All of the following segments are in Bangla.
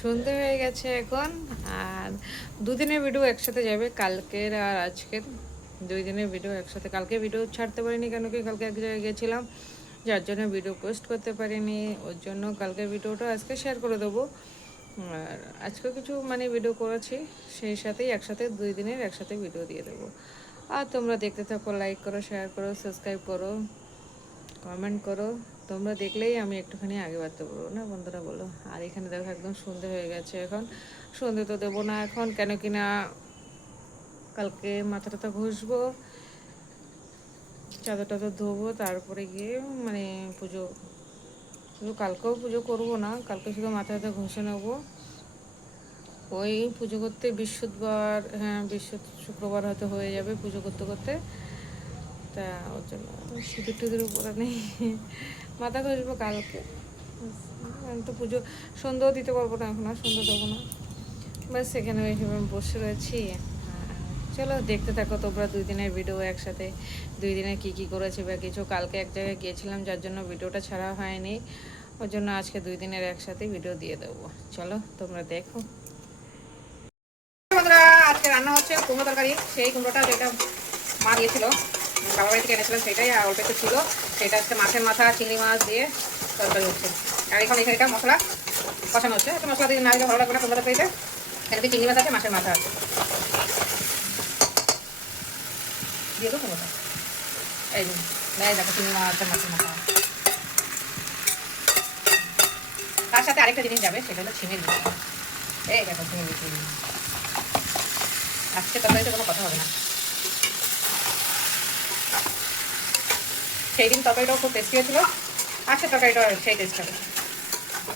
সন্ধে হয়ে গেছে এখন। আর দুদিনের ভিডিও একসাথে যাবে, কালকের আর আজকের। 2 দিনের ভিডিও একসাথে। কালকে ভিডিও ছাড়তে পারিনি, কেন কি কালকে এক জায়গায় গেছিলাম, যার জন্য ভিডিও পোস্ট করতে পারিনি। ওর জন্য কালকের ভিডিওটা আজকে শেয়ার করে দেবো। আর আজকেও কিছু ভিডিও করেছি, সেই সাথেই একসাথে 2 দিনের একসাথে ভিডিও দিয়ে দেবো। আর তোমরা দেখতে থাকো, লাইক করো, শেয়ার করো, সাবস্ক্রাইব করো, কমেন্ট করো। তোমরা দেখলেই আমি একটুখানি আগে বাড়তে পারবো না বন্ধুরা, বলো। আর এখানে দেখো একদম সন্ধে হয়ে গেছে এখন। সন্ধে তো দেবো না এখন, কেন কি না কালকে মাথাটা ঘষবো, চাদর টাদর ধোবো, তারপরে গিয়ে পুজো। শুধু কালকেও পুজো করবো না, কালকে শুধু মাথাটা ঘষে নেবো। ওই পুজো করতে বৃহস্পতিবার, হ্যাঁ শুক্রবার হয়তো হয়ে যাবে পুজো করতে করতে। তা ওর জন্য সিঁদুর টিঁদুর উপরে নেই, মাথা ঘষবো কালকে। আমি তো পুজো সন্ধ্যাও দিতে পারবো না, এখন আর সন্ধ্যা দেবো না। বাস সেখানে বসে রয়েছি। চলো দেখতে থাকো তোমরা 2 দিনের ভিডিও একসাথে। 2 দিনে কী করেছি বা কিছু। কালকে এক জায়গায় গিয়েছিলাম, যার জন্য ভিডিওটা ছাড়া হয়নি। ওর জন্য আজকে 2 দিনের একসাথে ভিডিও দিয়ে দেবো। চলো তোমরা দেখো। বন্ধুরা, আজকে রান্না হচ্ছে কুমড়ো তরকারি। সেই কুমড়োটা যেটা মা দিয়েছিল, বাবা বাড়ি থেকে এনেছিলাম, সেটাই আর অল্প একটু ছিল। সেটা আজকে মাছের মাথা, চিংড়ি মাছ দিয়ে তরকারি হচ্ছে। আর এখন এখানে এটা মশলা কষানো হচ্ছে। একটা মশলা দিয়ে না দিলে ভালো লাগবে না কুমড়ো তরকারিতে। এখানে চিংড়ি মাছ আছে, মাছের মাথা আছে, দিয়ে দেবো কুমড়োটা। এই দেখো চিংড়ি মাছ আর মাছের মাথা। তার সাথে আরেকটা জিনিস যাবে, সেটা হলো ছিমের বিচি। এই দেখো ছিমের বিচি। আজকে তরকারিতে কোনো কথা হবে না। সেই দিন তরকারিটাও খুব টেস্টি হয়েছিল, আজকে তরকারিটা সেই টেস্ট হবে।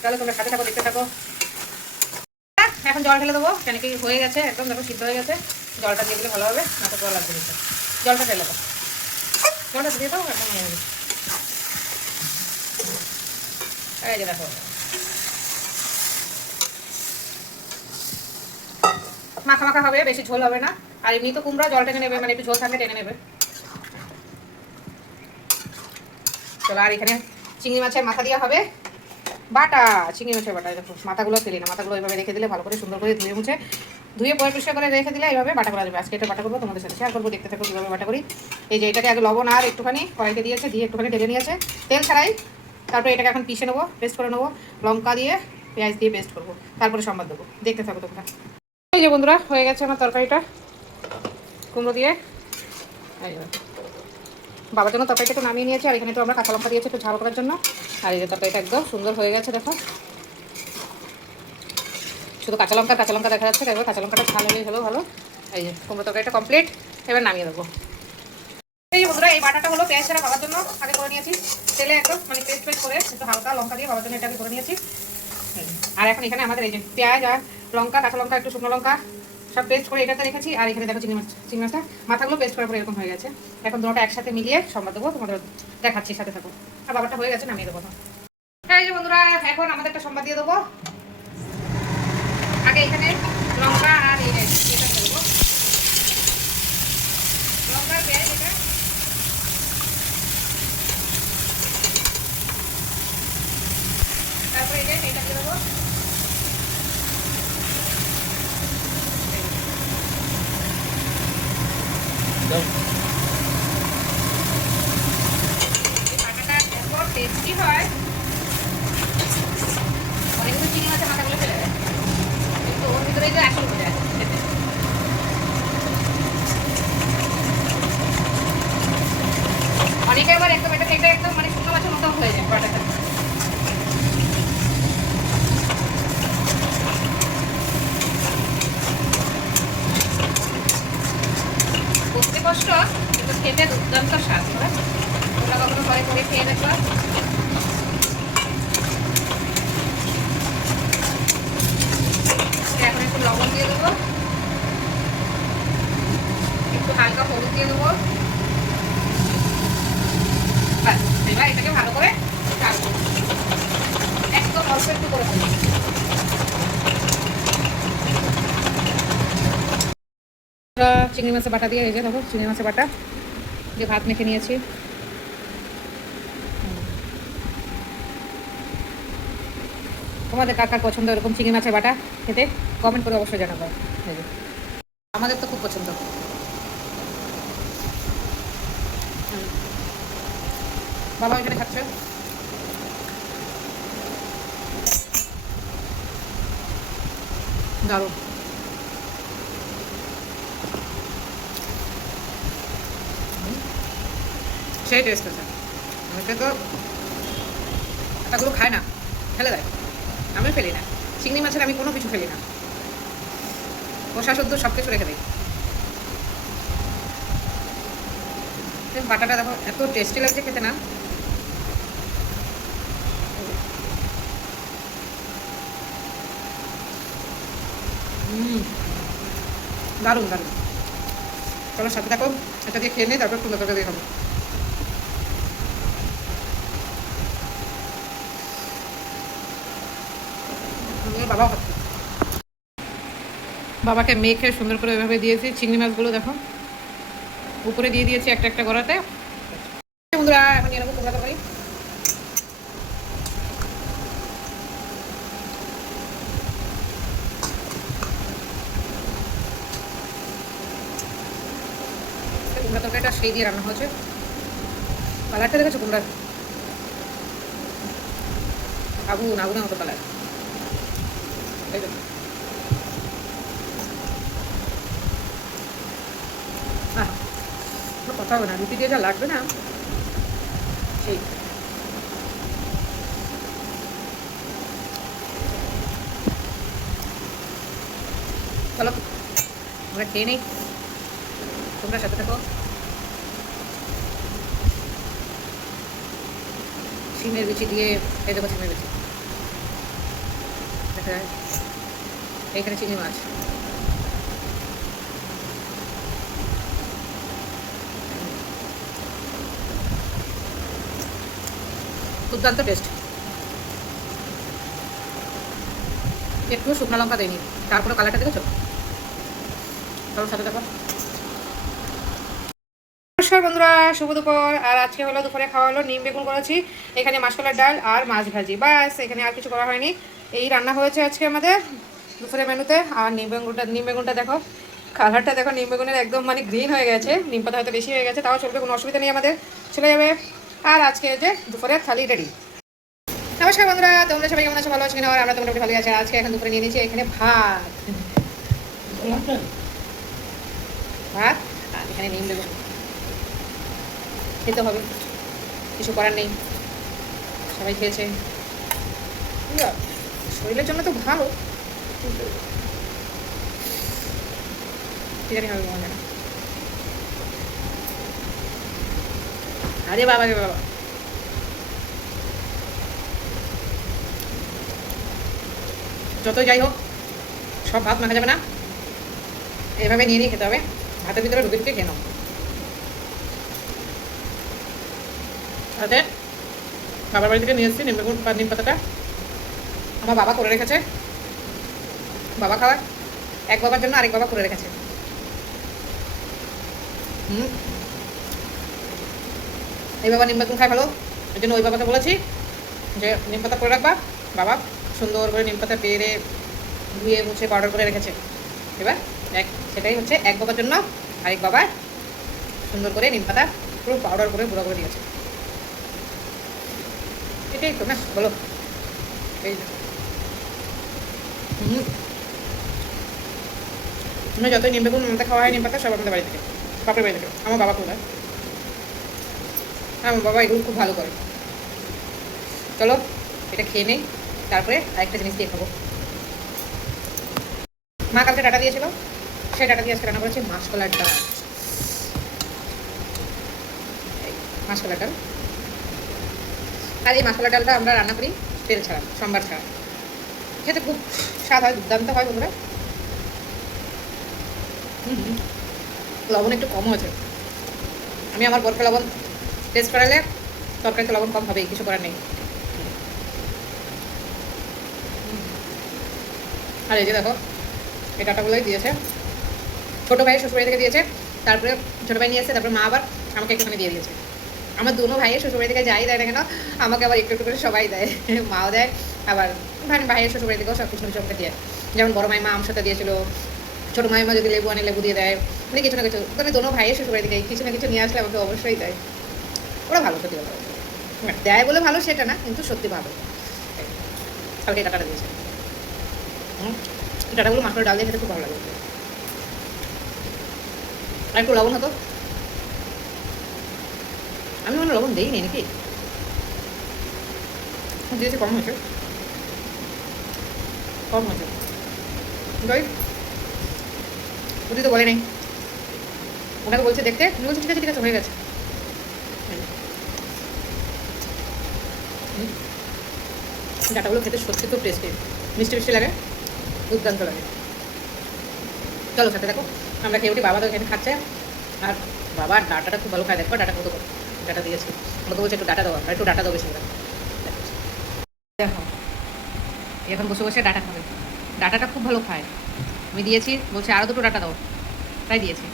তাহলে তোমরা সাথে থাকো, দেখতে থাকো। এখন জল ঢেলে দেবো, কেন কি হয়ে গেছে একদম, দেখো সিদ্ধ হয়ে গেছে। জলটা দিয়ে দিলে ভালো হবে, না তো জল লাগবে দিতে। জলটা ঢেলে দেবো, জলটা দিয়ে দাও একদম। এই যে দেখো মাখা মাখা হবে, বেশি ঝোল হবে না। আর এমনি তো কুমড়া জল টেনে নেবে, একটু ঝোল থাকলে টেনে নেবে। চলো, আর এখানে চিংড়ি মাছের মাথা দেওয়া হবে বাটা। চিংড়ি মাছের বাটা দেখো, মাথাগুলো ফেলি না, মাথাগুলো এইভাবে রেখে দিলে ভালো করে সুন্দর করে ধুয়ে পরিষ্কার করে রেখে দিলে এইভাবে বাটা করা যাবে। আজকে এটা বাটা করবো, তোমাদের সাথে শেয়ার করবো, দেখতে থাকো কীভাবে বাটা করি। এই যে এটাকে আগে লবণ আর একটুখানি কড়াইতে দিয়েছে, দিয়ে একটুখানি ঢেলে নিয়েছে তেল ছাড়াই। তারপরে এটাকে এখন পিষে নেবো, পেস্ট করে নেবো। লঙ্কা দিয়ে পেঁয়াজ দিয়ে পেস্ট করবো, তারপরে সম্বাদ দেবো, দেখতে থাকো তোমরা। এই যে বন্ধুরা, হয়ে গেছে আমার তরকারিটা কুমড়ো দিয়ে। এই যে বাবার জন্য তরকারিটা একটু নামিয়ে নিয়েছি, আর এখানে তো আমরা কাঁচা লঙ্কা দিয়েছি একটু ঝাল করার জন্য। আর এই যে তরকারিটা একদম সুন্দর হয়ে গেছে দেখো, শুধু কাঁচা লঙ্কা দেখা যাচ্ছে। এবার কাঁচা লঙ্কাটা ঝাল হলেই হলো ভালো। এই যে কুমড়ো তরকারিটা কমপ্লিট, এবার নামিয়ে দেবো। এই যে বন্ধুরা, এই বাটাটা হলো পেঁয়াজ ছাড়া বাবার জন্য আগে করে নিয়েছি, তেলে একদম পেস্ট করে একটু হালকা লঙ্কা দিয়ে বাবার জন্য এটা আমি করে নিয়েছি। আর এখন এখানে আমাদের এই যে পেঁয়াজ আর লঙ্কা, কাঁচা লঙ্কা, একটু শুকনো লঙ্কা সব পেস্ট করে এটাতে রেখেছি। আর এখানে দেখো চিংড়ি মাছটা মাথাগুলো পেস্ট করার পরে এরকম হয়ে গেছে। এখন দুটোটা একসাথে মিলিয়ে সম্বাদ দেবো, তোমাদের দেখাচ্ছি, সাথে থাকো। আর বাবারটা হয়ে গেছে, নামিয়ে দেবো। এই যে বন্ধুরা, এখন আমাদের একটা সম্বাদ দিয়ে দেবো। আগে এখানে লঙ্কা আর এটা দেবো, লঙ্কা পেঁয়াজ এটা। তারপরে এটা দিয়ে দেবো। বাটাটা এত টেস্টি হয়, অনেক কিছু চিংড়ি মাছের মাথাগুলো ফেলে দেয়, কিন্তু ওর ভিতরে যে আসল মজা আছে খেতে। অনেকে আবার একদম এটা একদম শুকনো মাছের মতো হয়ে যায় বাটাটা। বুঝতে কষ্ট, কিন্তু খেতে দুর্দান্ত স্বাদ হয়। তোমরা কখনো করে খেয়ে দেখবা। এখন একটু লবণ দিয়ে দেবো, একটু হালকা হলুদ দিয়ে দেবো। বাস, এবার এটাকে ভালো করে রাখবো, একদম অল্প একটু করে দেবো। চিংড়ি মাছের বাটা দিয়ে, এই যে দেখো চিংড়ি মাছের বাটা যে ভাত মেখে নিয়েছি। তোমাদের কার কার পছন্দ এরকম চিংড়ি মাছের বাটা খেতে কমেন্ট করে অবশ্যই জানাবো। আমাদের তো খুব পছন্দ। বাবা এখানে খাচ্ছে। দারুণ। সেই টেস্ট আছে। অনেকে তো এতগুলো খায় না, ফেলে দেয়। আমি ফেলি না, চিংড়ি মাছের আমি কোনো কিছু ফেলি না, কষা শুদ্ধ সব কিছু রেখে দিই। বাটাটা দেখো এত টেস্টি লাগছে খেতে না। দারুণ দারুণ। চলো সাথে দেখো, এটা দিয়ে খেয়ে নিই, তারপর ফুল তরকারি দিয়ে খাবো। বাবাও খাচ্ছে। বাবাকে মেখে সুন্দর করে এভাবে দিয়েছি। চিংড়ি মাছগুলো দেখো উপরে দিয়ে দিয়েছি একটা একটা গড়াতে। বন্ধুরা এখন নিয়ে নেবো কুমড়া তরকারি। কুমড়া তরকারিটা সেই দিয়ে রান্না হয়েছে। কালারটা দেখেছো কুমড়ার? আগুন আগুনের মতো কালার। কথা হবে না, রুটি দিয়ে যা লাগবে না সেই। চলো আমরা খেয়ে নেই, তোমরা সাথে থাকো। শিমের বিচি দিয়ে এই দেখো, শিমের বিচি দেখা যায়। এইখানে চিংড়ি মাছ, দুর্দান্ত টেস্ট। একটু শুকনো লঙ্কা দেয়নি, তারপরে কালারটা দেখেছো? চলো সাথে দেখো। নমস্কার বন্ধুরা, শুভ দুপুর। আর আজকে হলো দুপুরে খাওয়া হলো নিম বেগুন করেছি, এখানে মাসকলার ডাল আর মাছ ভাজি, বাস। এখানে আর কিছু করা হয়নি। এই রান্না হয়েছে আজকে আমাদের দুপুরে মেনুতে। আর নিম বেগুনটা দেখো, কালারটা দেখো, নিম বেগুনের একদম মানে গ্রিন হয়ে গেছে। নিম পাতা হয়তো বেশি হয়ে গেছে, তাও চলবে, কোনো অসুবিধা নেই, আমাদের চলে যাবে। আর আজকে যে দুপুরে থালি রেডি। নমস্কার বন্ধুরা, তোমরা সবাই কেমন আছো? ভালো আছো কিনা? আর আমরা তোমরা ভালো আছি। আজকে এখন দুপুরে নিয়ে নিয়েছি এখানে ভাত ভাত আর এখানে নিম বেগুন। খেতে হবে, কিছু করার নেই, সবাই খেয়েছে। শরীরের জন্য তো ভালো, কি জানি হবে মনে হয় না। আরে বাবা রে বাবা, যত যাই হোক সব ভাত মাখা যাবে না, এভাবে নিয়ে নিয়ে খেতে হবে। ভাতের ভিতরে ঢুকে ঢুকে খেয়ে নাও। তাতে বাবার বাড়ি থেকে নিয়ে এসেছি নিম পাতাটা, আমার বাবা করে রেখেছে। বাবা খাওয়ার, এক বাবার জন্য আরেক বাবা করে রেখেছে। এই বাবা নিম বেগুন খায় ভালো, ওই জন্য ওই বাবাকে বলেছি যে নিম পাতা করে রাখবা। বাবা সুন্দর করে নিম পাতা পেরে ধুয়ে মুছে পাউডার করে রেখেছে। এবার সেটাই হচ্ছে এক বাবার জন্য, আরেক বাবা সুন্দর করে নিম পাতা পুরো পাউডার করে গুঁড়ো করে দিয়েছে। এটাই তো না, বলো? এই আমরা যতই নিম বেগুন আমাদের খাওয়া হয়, নিম পাতা সব আমাদের বাড়ি থেকে, বাপের বাড়ি থেকে। আমার বাবা করে, আমার বাবা এগুলো খুব ভালো করে। চলো এটা খেয়ে নেই, তারপরে আরেকটা জিনিস দিয়ে খাবো। মা কালকে ডাটা দিয়েছিল, সেই ডাটা দিয়ে আজকে রান্না করেছি মাসকলার ডাল। মাসকলার ডাল। আর এই মাসকলার ডালটা আমরা রান্না করি তেল ছাড়া, সম্বার ছাড়া। খেতে খুব স্বাদ হয়, দুর্দান্ত হয় বন্ধুরা। লবণ একটু কম হয়েছে, আমি আমার বরকে লবণ টেস্ট করালে তরকারিতে লবণ কম হবেই, কিছু করার নেই। আর এই যে দেখো, এই ডাটাগুলোই দিয়েছে ছোটো ভাই, শ্বশুরবাড়ি থেকে দিয়েছে। তারপরে ছোটো ভাই নিয়ে এসে, তারপরে মা আবার আমাকে একটুখানি দিয়ে দিয়েছে। আমার দুনো ভাইয়ের শ্বশুরবাড়ি থেকে যাই দেয় না কেন, আমাকে আবার একটু একটু করে সবাই দেয়, মাও দেয়, আবার ভাইয়ের শ্বশুরবাড়ি থেকেও সব কিছু কিছু আমাকে দিয়ে। যেমন বড় মাইমা আমসাটা দিয়েছিল, ছোটো মাইমা যদি লেবু আনে লেবু দিয়ে দেয়, মানে কিছু না কিছু, মানে দোনো ভাইয়ের শ্বশুরবাড়ি থেকে কিছু না কিছু নিয়ে আসলে আমাকে অবশ্যই দেয়। ওরা ভালো, সত্যি কথা বলতে। দেয় বলে ভালো সেটা না, কিন্তু সত্যি ভালো। কালকে ডাটাটা দিয়েছে, ডাটাগুলো মাছের ডাল দিয়ে খেতে খুব ভালো লাগে। আর একটু লবণ হতো, আমি মনে লবণ দিইনি নাকি, দিয়েছি কম হয়েছে, কম হয়েছে। যাই, বুঝি তো বলে নেই, ওনাকে বলছে দেখতে, উনি বলছে ঠিক আছে ঠিক আছে হয়ে গেছে। ডাটাগুলো খেতে সত্যি খুব টেস্টি, মিষ্টি মিষ্টি লাগে, দুর্দান্ত লাগে। চলো সাথে দেখো, আমরা খেয়ে উঠি, বাবা তো এখানে খাচ্ছে, আর বাবার ডাটাটা খুব ভালো খায়। দেখো ডাটা কত ডাটা দিয়েছি, আমাকে বলছে একটু ডাটা দেবো, আর একটু ডাটা দেবো বেশি করে। দেখো এখন বসে বসে ডাটা খাবে, ডাটাটা খুব ভালো খায়। আমি দিয়েছি, বলছে আরও দুটো ডাটা দাও, তাই দিয়েছি।